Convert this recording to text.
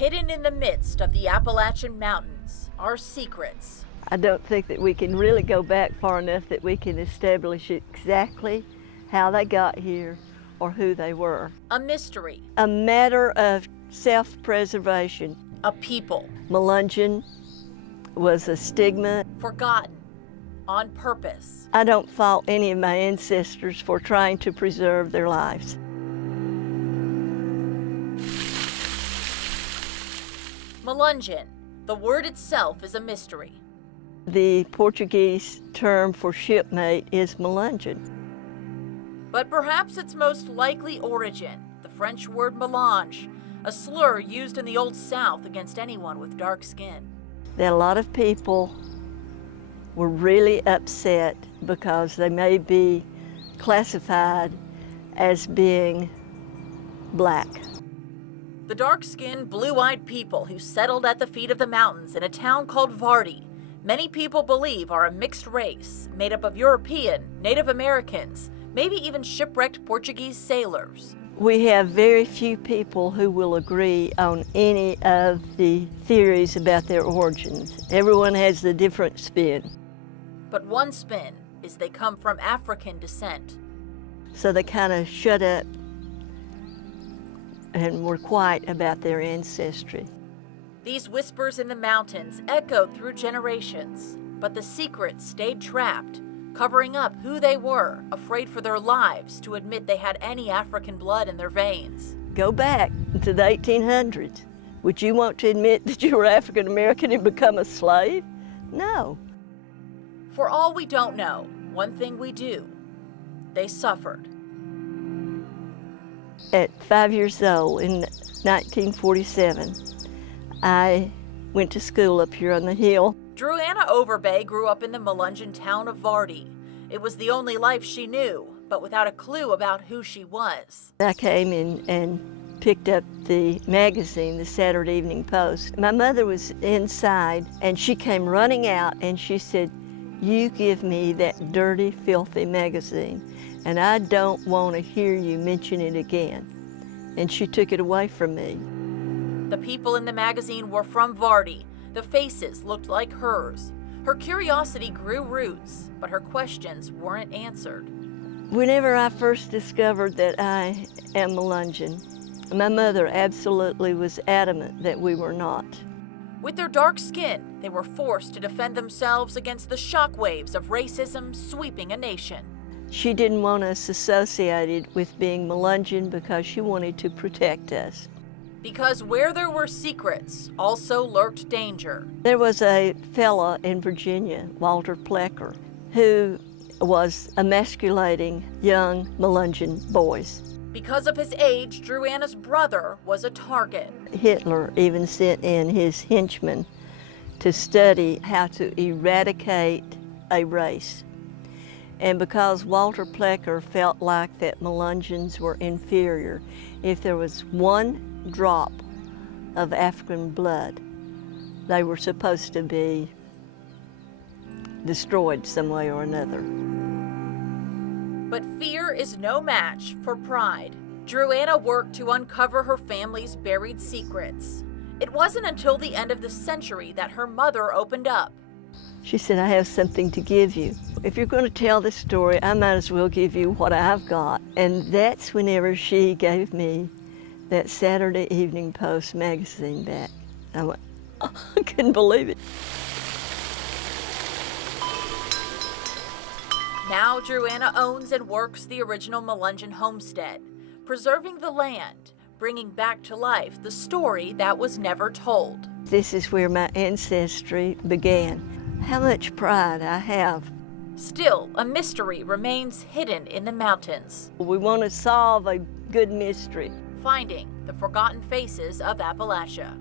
Hidden in the midst of the Appalachian Mountains are secrets. I don't think that we can really go back far enough that we can establish exactly how they got here or who they were. A mystery. A matter of self-preservation. A people. Melungeon was a stigma. Forgotten. On purpose. I don't fault any of my ancestors for trying to preserve their lives. Melungeon. The word itself is a mystery. The Portuguese term for shipmate is Melungeon. But perhaps its most likely origin, the French word mélange, a slur used in the Old South against anyone with dark skin. That a lot of people were really upset because they may be classified as being black. The dark-skinned, blue-eyed people who settled at the feet of the mountains in a town called Vardy, many people believe are a mixed race made up of European, Native Americans, maybe even shipwrecked Portuguese sailors. We have very few people who will agree on any of the theories about their origins. Everyone has a different spin. But one spin is they come from African descent. So they kind of shut up and were quiet about their ancestry. These whispers in the mountains echoed through generations, but the secrets stayed trapped, covering up who they were, afraid for their lives to admit they had any African blood in their veins. Go back to the 1800s. Would you want to admit that you were African American and become a slave? No. For all we don't know, one thing we do, they suffered. At 5 years old, in 1947, I went to school up here on the hill. Druanna Overbay grew up in the Melungeon town of Vardy. It was the only life she knew, but without a clue about who she was. I came in and picked up the magazine, the Saturday Evening Post. My mother was inside, and she came running out, and she said, "You give me that dirty, filthy magazine, and I don't want to hear you mention it again." And she took it away from me. The people in the magazine were from Vardy. The faces looked like hers. Her curiosity grew roots, but her questions weren't answered. Whenever I first discovered that I am Melungeon, my mother absolutely was adamant that we were not. With their dark skin, they were forced to defend themselves against the shockwaves of racism sweeping a nation. She didn't want us associated with being Melungeon because she wanted to protect us. Because where there were secrets, also lurked danger. There was a fella in Virginia, Walter Plecker, who was emasculating young Melungeon boys. Because of his age, Druanna's brother was a target. Hitler even sent in his henchmen to study how to eradicate a race. And because Walter Plecker felt like that Melungeons were inferior, if there was one drop of African blood, they were supposed to be destroyed some way or another. But fear is no match for pride. Druanna worked to uncover her family's buried secrets. It wasn't until the end of the century that her mother opened up. She said, "I have something to give you. If you're going to tell this story, I might as well give you what I've got." And that's whenever she gave me that Saturday Evening Post magazine back. I went, oh, I couldn't believe it. Now Druanna owns and works the original Melungeon homestead, preserving the land, bringing back to life the story that was never told. This is where my ancestry began. How much pride I have. Still, a mystery remains hidden in the mountains. We want to solve a good mystery. Finding the forgotten faces of Appalachia.